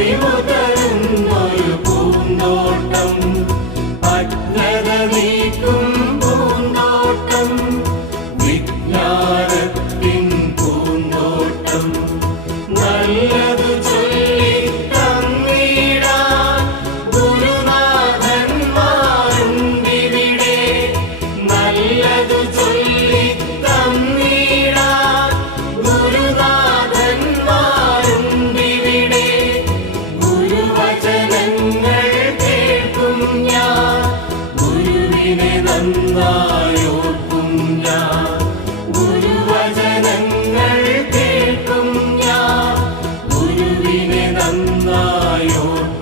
അറിവു തരുന്നൊരു പൂന്തോട്ടം, അജ്ഞത നീക്കും പൂന്തോട്ടം, വിജ്ഞാനത്തിൻ പൂന്തോട്ടം. നല്ലതു ചൊല്ലി തന്നിടാൻ ഗുരുനാഥന്മാരുണ്ടിവിടെ. നല്ലതു ചൊല്ലി തന്നിടാൻ ഗുരുനാഥന്മാരുണ്ടിവിടെ. ഗുരുവചനങ്ങൾ കേൾക്കും ഞാൻ, ഗുരുവിനെ നന്നായോർക്കും ഞാൻ. ഗുരുവചനങ്ങൾ കേൾക്കും ഞാൻ, ഗുരുവിനെ നന്നായോർക്കും.